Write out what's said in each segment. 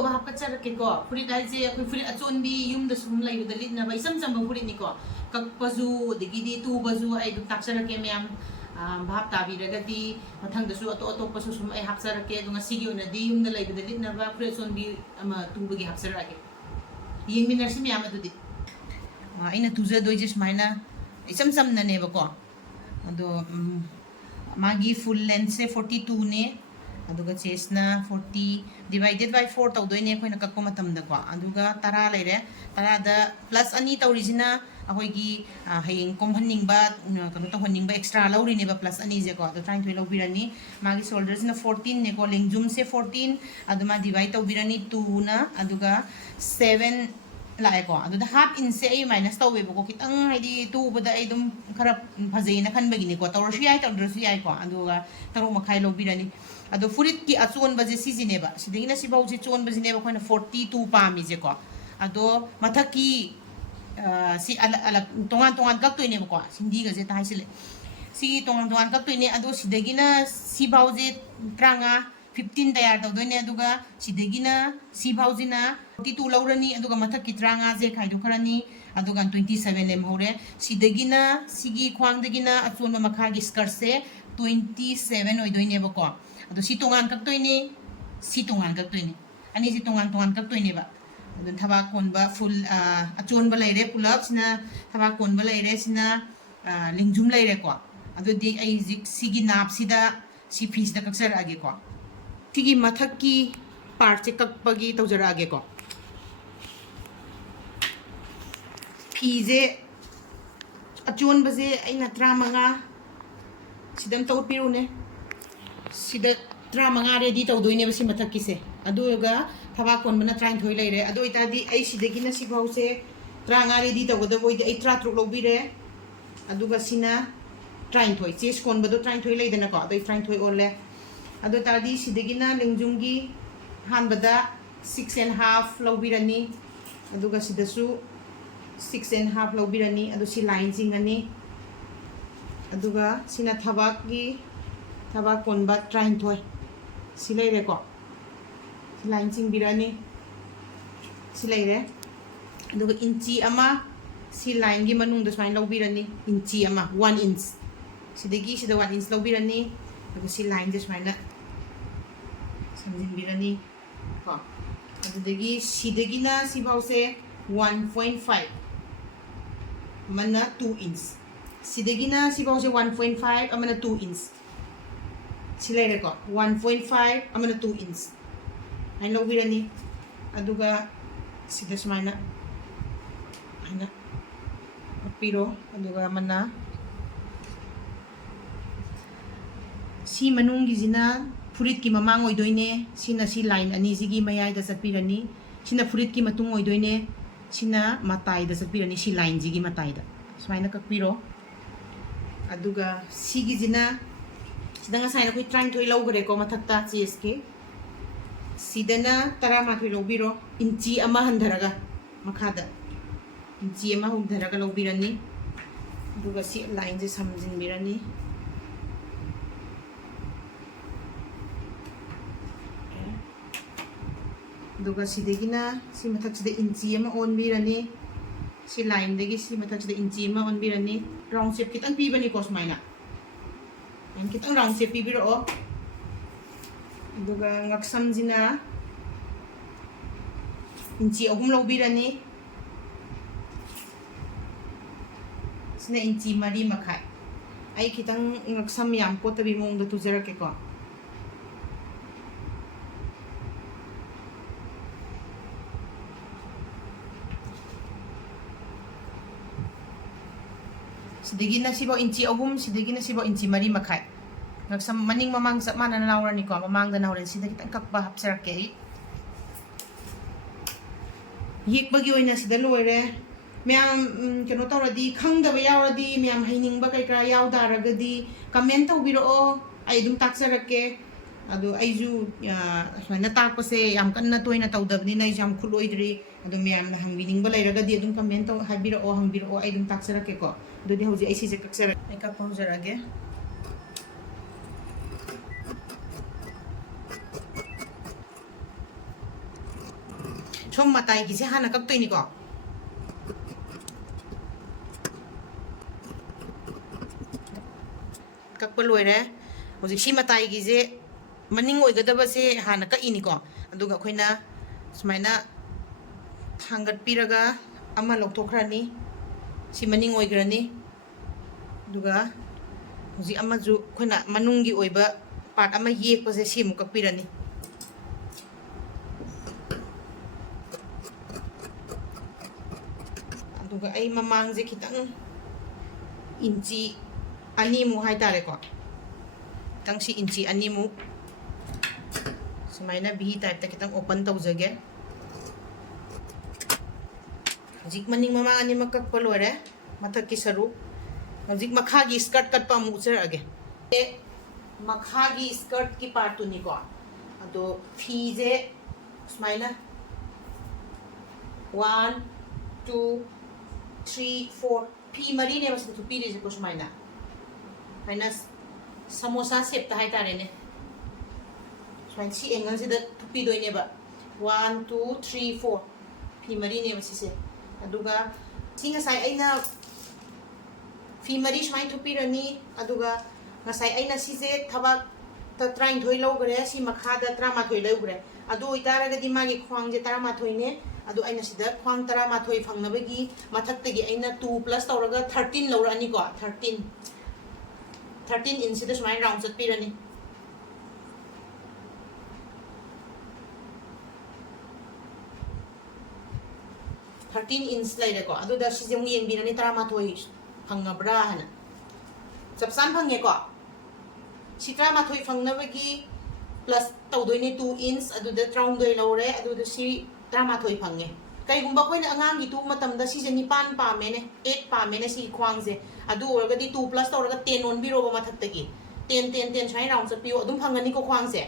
तो बाहर का चर के को furit आई जे कोई furit अचोन भी yumda सुम लाई उधर लिट ना भाई सम furit निको कक पजू दिगी दी तू बजू आई दुम ताक चर के मैम बाहर ताबी रगती मथंग दसु अतो पसु सुम आई हाप चर के दुंगा सिगी उन दी yumda लाई उधर लिट ना बा furit अचोन भी तू बगी हाप चर के ये मिनर से मैम अदुदी इन तुझे दो जिस मायना सम नने बको अदो मागी फुल लेंथ से 42 ने अदुगा चेस्ना 40 डिवाइडेड बाय 4 तौदोइने अखोइना कक्को मतमदको अदुगा 10 लेरे 10 दा प्लस अनि तौरिजिना अखोइगी हयेंग कोमहनिंगबा कनो तौहनिंगबा एक्स्ट्रा लौरिनेबा प्लस अनि जेको अदो ट्राइन थोइ लौबिरानी मागी शोल्डर्सना 14 नेको लेंगजुम से 14 अदुमा डिवाइड तौबिरानी 2 ना अदुगा 7 लाएको अदुदा हाफ इंच से आई माइनस तौवेबको खितंग हाइदी तुबदा आई दुम खरा फजेना खनबगिनिको तौरसु याय तौदरसु यायको अदुगा तरो मखाइ लौबिरानी अदो furit की अचोन बजे सिजिनेबा सिदिगिना सिबाउ जे चोन बजिनेबा खोइना 42 पामी जेको अदो मथकी सी अल तोंगान तोंगान कक्तोइनेबको सिंदी गजे ताइसिले सी तोंगान तोंगान कक्तोइने अदो सिदगिना सिबाउ जे 15 तैयार तौदोइने अदुगा सिदगिना सिबाउजिना 42 लौरनी अदुगा मथकी 30 जे खाइदो खरानी अदुगा 27 लेम होरे सिदगिना सिगी ख्वांगदगिना अचोन मखागी स्कर्ट से 27 ओइदोइनेबको अदो सी तोंगान कक्तोइने सी तोंगान कक्तोइने अनि जी तोंगान कक्तोइनेबा अदो थबा कोनबा फुल अचोन बा लेरे पुलअप सिना थबा कोनबा लेरे सिना लिंगजुम लेरे को अदो दि आई जी सिगी नाप सिदा सी फीस दा कक्सर आगे को तिगी मथक की पार्ट से कक्पगी तौजरा आगे को फीजे अचोन बजे आइना 35 सिदम तौ पिरुने सिदा 35 रेडी तौदोइने बसी मथक की से अदुगा थबा कोनबना ट्राइन थोइ लेरे अदो इतादी आई सिदगिना सिबाउ से 35 रेडी तौगदा बोइदे आई 33 लौबिरे अदुगा सिना ट्राइन थोइ चेस कोनबदो ट्राइन थोइ लेदना को अदो ट्राइन थोइ ओले अदो तादी सिदगिना लिंगजुंगी हानबदा 6.5 लौबिरनी अदुगा सिदसु 6.5 लौबिरनी अदो सि लाइन जिंगनी अदुगा सिना थबा कोनबा ट्राइन थोइ सि लेरे को लाइन जिंबिरनी सि लेरे अदुगा इंची अमा सि लाइन गी मनुंग द स्वाइन लौबिरनी इंची अमा 1 इंच सिदगी सिदा 1 इंच लौबिरनी अदुगा सि लाइन द स्वाइन समजिंबिरनी को अदुदगी सिदगिना सिबाउ से 1.5 मना 2 इंच सिदगिना सिबाउ से 1.5 अमना 2 इंच सिलेरे को 1.5 अमना 2 इंच आइन लौबिरनी अदुगा सिदा सुमाइना आइना पिरो अदुगा मना सी मनुंगी जिना furit की ममांग ओइदोइने सिना सी लाइन अनि जिगी मयाइ दा चटपिरनी सिना furit की मतुंग ओइदोइने सिना मताइ दा चटपिरनी सी लाइन जिगी मताइ दा सुमाइना ककपिरो अदुगा सिगी जिना सिदंगा साइना कोइ ट्राइन थोइ लौगरे को मथक्ता चेस के सिदना 13 लौबिरो इंची अमा हंधरगा मखादा इंची अमा हंधरगा लौबिरनी अदुगा सी लाइन जे समजिनबिरनी दुगा सिदेगिना सी मथक सिदे इंची अमा ओनबिरनी सी लाइन देगी सी मथक सिदे इंची अमा ओनबिरनी राउंड शेप कितंग पीबनी को स्माइना एन कितंग राउंड शेप पीबिरो दुगा ngaksam jina इंची अहुम लौबिरनी सिना इंची मरी मखाय आई कितंग ngaksam याम को तबि मोंग द तुजरके को सिदगिना सिबो इंची अहुम सिदगिना सिबो इंची मरी मखाय ngaksam maning mamang sa mana naurani ko mamang da nauren sida kitang kakba hapsarke yekbagi oina sida loire ma'am कनो तौरदी खंगदबा यावरदी मैम हैनिंगबा कैकरा यावदारगदी कमेंट तौबिरो आई दुम ताक्सरके अदो आइजु सुना ताकपसे याम कन्ना तोइना तौदबनी नै जाम खुलोइद्री अदो मैम ना हंगिनिंगबा लैरगदी दुम कमेंट तौ हाबिरो आई दुम ताक्सरके को दुदि हौजि आई सिजे कक्सर मेकअप पौजरगे ꯁꯣꯝ ꯃꯇꯥꯏꯒꯤꯁꯦ ꯍꯥꯟꯅ ꯀꯛꯇꯣꯏꯅꯤꯀꯣ ꯀꯛꯄ ꯂꯣꯏꯔꯦ ꯍꯧꯖꯤꯛ ꯁꯤ ꯃꯇꯥꯏꯒꯤꯁꯦ ꯃꯅꯤꯡ ꯑꯣꯏꯒꯗꯕꯁꯦ ꯍꯥꯟꯅ ꯀꯛꯏꯅꯤꯀꯣ ꯑꯗꯨꯒ ꯑꯩꯈꯣꯏꯅ ꯁꯨꯃꯥꯏꯅ ꯊꯥꯡꯒꯠꯄꯤꯔꯒ ꯑꯃ ꯂꯧꯊꯣꯛꯈ꯭ꯔꯅꯤ ꯁꯤ ꯃꯅꯤꯡ ꯑꯣꯏꯈ꯭ꯔꯅꯤ ꯑꯗꯨꯒ ꯍꯧꯖꯤꯛ ꯑꯃꯁꯨ ꯑꯩꯈꯣꯏꯅ ꯃꯅꯨꯡꯒꯤ ꯑꯣꯏꯕ ꯄꯥꯔꯠ ꯑꯃ ꯌꯦꯛꯄꯁꯦ ꯁꯤ ꯑꯃꯨꯛ ꯀꯛꯄꯤꯔꯅꯤ ꯑꯗꯨꯒ ꯑꯩ ꯃꯃꯥꯡꯁꯦ ꯈꯤꯇꯪ ꯏꯟꯆꯤ 2 ꯍꯥꯏꯇꯥꯔꯦꯀꯣ ꯈꯤꯇꯪ ꯁꯤ ꯏꯟꯆꯤ 2 ꯁꯨꯃꯥꯏꯅ ꯚꯤ ꯇꯥꯏꯞꯇ ꯈꯤꯇꯪ ꯑꯣꯄꯟ ꯇꯧꯖꯒꯦ ꯍꯧꯖꯤꯛ ꯃꯅꯤꯡ ꯃꯃꯥꯡ ꯑꯅꯤꯃꯛ ꯀꯛꯄ ꯂꯣꯏꯔꯦ ꯃꯊꯛꯀꯤ ꯁꯔꯨꯛ ꯍꯧꯖꯤꯛ ꯃꯈꯥꯒꯤ ꯁ꯭ꯀꯔꯠ ꯀꯠꯄ ꯑꯃꯨꯛ ꯎꯠꯆꯔꯛꯑꯒꯦ ꯃꯈꯥꯒꯤ ꯁ꯭ꯀꯔꯠꯀꯤ ꯄꯥꯔꯠꯇꯨꯅꯤꯀꯣ ꯑꯗꯣ ꯐꯤꯁꯦ ꯁꯨꯃꯥꯏꯅ 1 2 3 4 ꯐꯤ 4ꯅꯦꯕ ꯁꯤꯗ ꯊꯨꯞꯄꯤꯔꯤꯁꯦꯀꯣ ꯁꯨꯃꯥꯏꯅ ꯍꯥꯏꯅ ꯁꯃꯣꯁꯥ ꯁꯦꯞꯇ ꯍꯥꯏꯇꯥꯔꯦꯅꯦ ꯁꯨꯃꯥꯏꯅ ꯁꯤ ꯑꯦꯡꯒꯜꯁꯤꯗ ꯊꯨꯞꯄꯤꯗꯣꯏꯅꯦꯕ 1 2 3 4 ꯐꯤ 4ꯅꯦꯕ ꯁꯤꯁꯦ ꯑꯗꯨꯒ ꯁꯤ ꯉꯁꯥꯏ ꯑꯩꯅ ꯐꯤ 4 ꯁꯨꯃꯥꯏꯅ ꯊꯨꯞꯄꯤꯔꯅꯤ ꯑꯗꯨꯒ ꯉꯁꯥꯏ ꯑꯩꯅ ꯁꯤꯁꯦ ꯊꯕꯛꯇ 19 ꯂꯧꯈ꯭ꯔꯦ ꯁꯤ ꯃꯈꯥꯗ 13 ꯂꯧꯈ꯭ꯔꯦ ꯑꯗꯨ ꯑꯣꯏꯇꯥꯔꯒꯗꯤ ꯃꯥꯒꯤ ꯈ꯭ꯋꯥꯡꯁꯦ 13ꯅꯦ ꯑꯗꯨ ꯑꯩꯅ ꯁꯤꯗ ꯈ꯭ꯋꯥꯡ 13 ꯐꯪꯅꯕꯒꯤ ꯃꯊꯛꯇꯒꯤ ꯑꯩꯅ 2 + ꯇꯧꯔꯒ 13 ꯂꯧꯔꯛꯑꯅꯤꯀꯣ 13 ꯏꯟꯆꯁꯤꯗ ꯁꯨꯃꯥꯏꯅ ꯔꯥꯎꯟ ꯆꯠꯄꯤꯔꯅꯤ इंच लेरेको अदुदा सिजे मु येंबिरनी 13 फंगब्रा हना चपसान फंगेको सि 13 फंगनबगी प्लस तौदोइने 2 इंच अदुदा 13 लौरे अदुदा सि 13 फंगे कईगुंबा कोइना अंगांगी तू मतमदा सिजे 9 पामेने 8 पामेने सि ख्वांगजे अदु ओरगदी 2 प्लस तौरगा 10 ओनबिरोबा मथक्तगी 10 10 10 साइ राउंड चपियो अदुम फंगनी को ख्वांगजे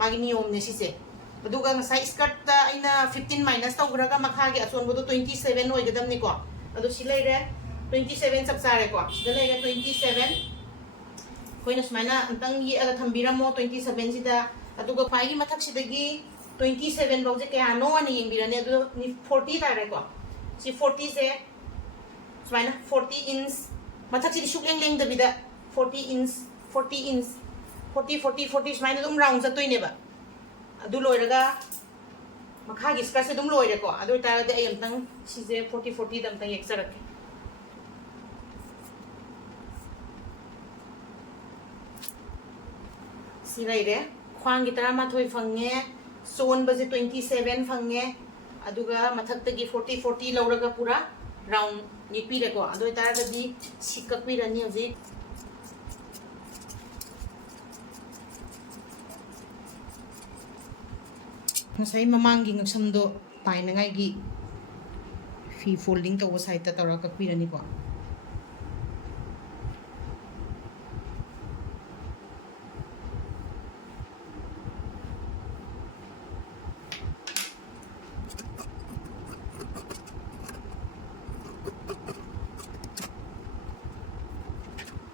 मागी नियमने सिसे अदुगा ngasai skirt ta aina 15 minus tawgraga makha gi achonbodo 27 oigedamni ko adu silaire 27 chap chare ko silaire 27 koina smaina antang yi aga thambiramo 27 sida aduga pai gi mathak sidagi 27 bawje kya no ani yingbirani adu 40 tare ko si 40 se smaina 40 inch mathak sidi sukleng leng dabida 40 inch 40 inch 40 40 40 smaina dum round chatoine ba अदु लोइरगा मखागी skirt से दुम लोइरेको अदु तारदे आई अमतंग सिजे 40 40 दमतंग एक्सरके सिलाइरे ख्वांगी 13 fungi सोन बजे 27 fungi अदुगा मथक्तगी 40 40 लौरगा पूरा round निपिरेको अदु तारददी सिकपिरनी हजि ngasai mamangi ngaksamdo tainangai gi fi folding to side ta tawra kakpirani ko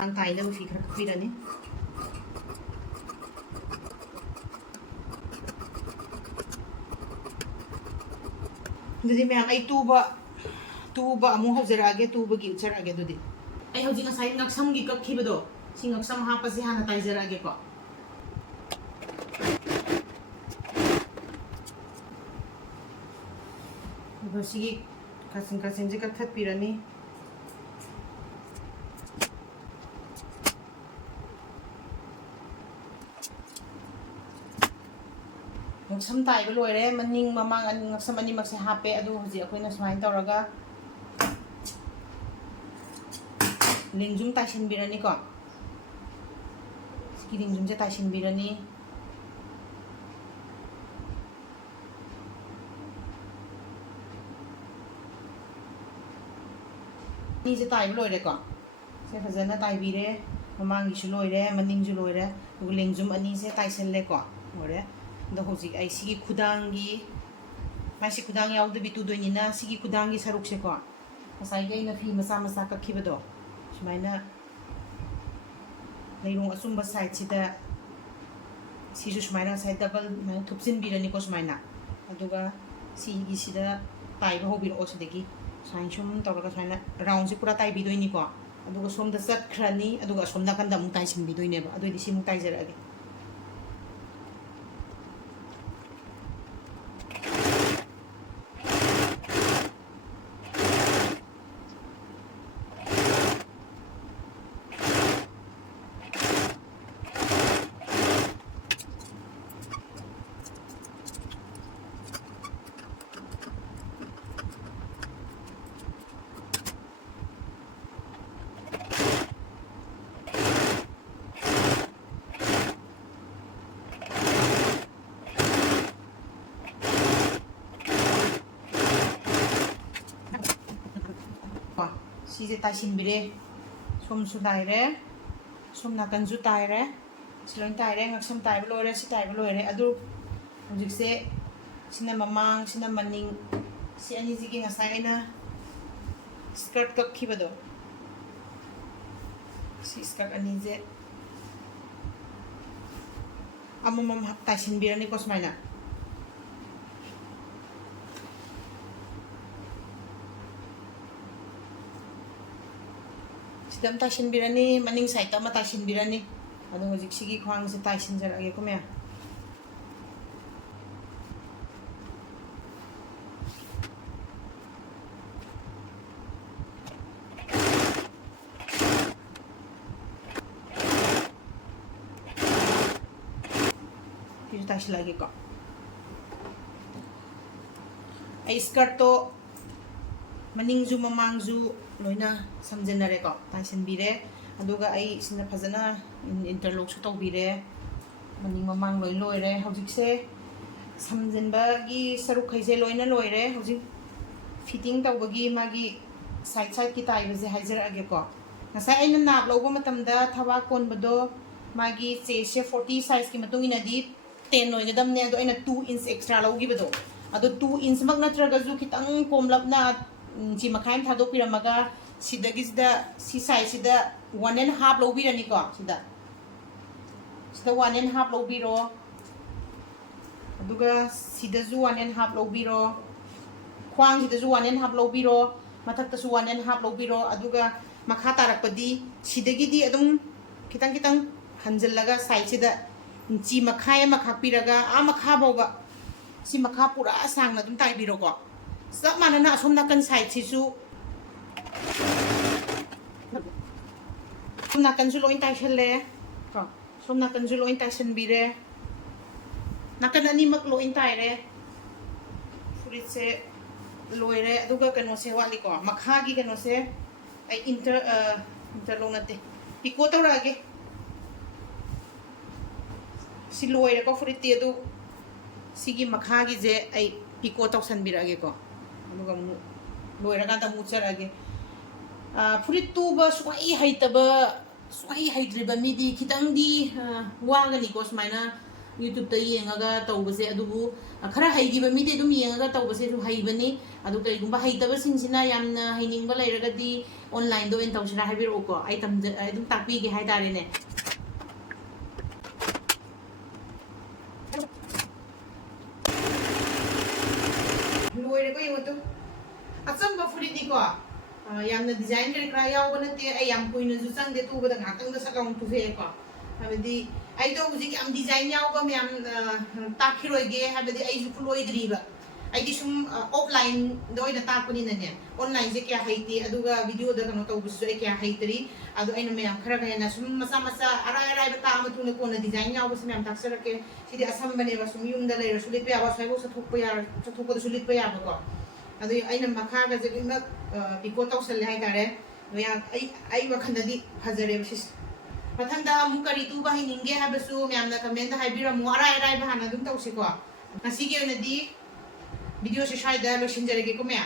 ang taina fi kakpirani दुदी मैं आई tuba अमु हजरागे tuba की उचरागे दुदी आई हौजी ngasai ngaksam gi kakkhibado si ngaksam hapase hana taizarage ko बसी कासिं कासिं जे कथत पिरनी ngksam taiba loire maning mamang an ngksam ani makse hape adu hoji akoina smain tawraga lingjum taisin birani ko ski lingjum je taisin birani ni je taiba loire ko se fajana taibire mamang gi su loire maning ju loire du lingjum ani se taisin le ko ore द होजिक आई सिगी खुदांगी मासी खुदांग यावदबि तुदोइनिना सिगी खुदांगी सरुकसे को Maasai गैना फी मसा मसा कखिबदो सुमाइना लेरोंग असुंबा साइड सिदा सिजु सुमाइना साइड डबल माइ थुपसिन बिरनी को सुमाइना अदुगा ꯁꯤꯒꯤꯁꯤꯗ ꯇꯥꯏꯕ ꯍꯧꯕꯤꯔꯛꯑꯣ ꯁꯤꯗꯒꯤ ꯁꯨꯃꯥꯏꯅ ꯁꯨꯝ ꯇꯧꯔꯒ ꯁꯨꯃꯥꯏꯅ ꯔꯥꯎꯟꯁꯦ ꯄꯨꯔꯥ ꯇꯥꯏꯕꯤꯗꯣꯏꯅꯤꯀꯣ ꯑꯗꯨꯒ ꯁꯣꯝꯗ ꯆꯠꯈ꯭ꯔꯅꯤ ꯑꯗꯨꯒ ꯑꯁꯣꯝ ꯅꯥꯀꯟꯗ ꯑꯃꯨꯛ ꯇꯥꯏꯁꯤꯟꯕꯤꯗꯣꯏꯅꯦꯕ ꯑꯗꯨꯑꯣꯏꯗꯤ ꯁꯤꯃꯨꯛ ꯇꯥꯏꯖꯔꯛꯑꯒꯦ 시제 따신비래 솜수 다이래 솜 나간주 다이래 슬로인 다이래 ngaksom 다이브 로이래 시 다이브 로이래 아두 hꯧꯖꯤꯛꯁꯦ sina mamang sina maning si anisigi ngasai aina skirt kakkhibado si skirt anise amamam taisinbirani ko sumaina sidam taisinbirani maning side ta ma taisinbirani adu hojik sigi khwang se taisinjarage ko mya tashi lagi ko ai skirt to maning ju mamang ju loina samjenare ko tasin bire aduga ai sina phajana interlock su tawbire maning mamang loi loire hojik se samjenba gi saruk khaise loina loire hojik fitting tawbagi magi side side ki tai bese haijara age ko ngasai aina nap lobo matamda thabak kon bado magi che 40 size ki matung inadi 10 oigadamne ado aina 2 inch extra lawgibado ado 2 inch mak natraga ju kitang komlapna chi makhaim thadok piramaga sidagizda si size sida 1.5 lawbirani ko sida 1.5 lawbiro aduga sida ju 1.5 lawbiro khwang sida ju 1.5 lawbiro mathakta su 1.5 lawbiro aduga makha tarakpadi sidagidi adum kitang kitang hanjallaga size sida chi makhai makha piraga a makha boba si makha pura sang na dum tai biro ko sab manana asom nakan side si su som nakan ju loin tai shelle ko som nakan ju loin tai shen bire nakan ani mak loin tai re furit se loire aduga kano se wali ko makha gi kano se ai interlock nate piko tawrage si loire ko furit ti adu sigi makha gi je ai piko tawsan birage ko amuga mu loire ka ta mu charage furit tuba swai haitaba swai haidriba midi kitang di wanga ni ko smaina YouTube ta yengaga tawbase adubu khara haigiba midi dum yengaga tawbase su haibani adu kai gumba haitaba sinsina yamna hainingba lairaga di online do en tawsira habiro ko ai tam dum takpi gi haidare ne loire ko yungu tu achamba furit ni ko yamna design kare kra yaw bana te ai yam koina ju chang de tu bada ngatang da sakang tu fe ko habedi ai do buji am design yaw ba yam takhiroi ge habedi ai ju loi dri ba ai di sum offline do ina ta kuni na ne online je kya haiti aduga video da kano to busu ai kya haitri adu ai na me am khara ga na sum masa masa arai arai ba ta ma tu ne ko na design yaw ba sum am taksara ke sidi asam bane ba sum yumda le rasulit pe aba sai bo sa thuk pa ya thuk ko sulit pa ya ba ko adu ai na makha ga je na piko tawsal le hai tare no ya ai wa khandadi hajare sis mathanda mu kari tu ba hininge ha basu me am na comment da haibira mu arai arai ba hana dum tawsi ko ngasi ge na di video se shai da lo shinjare ge ko me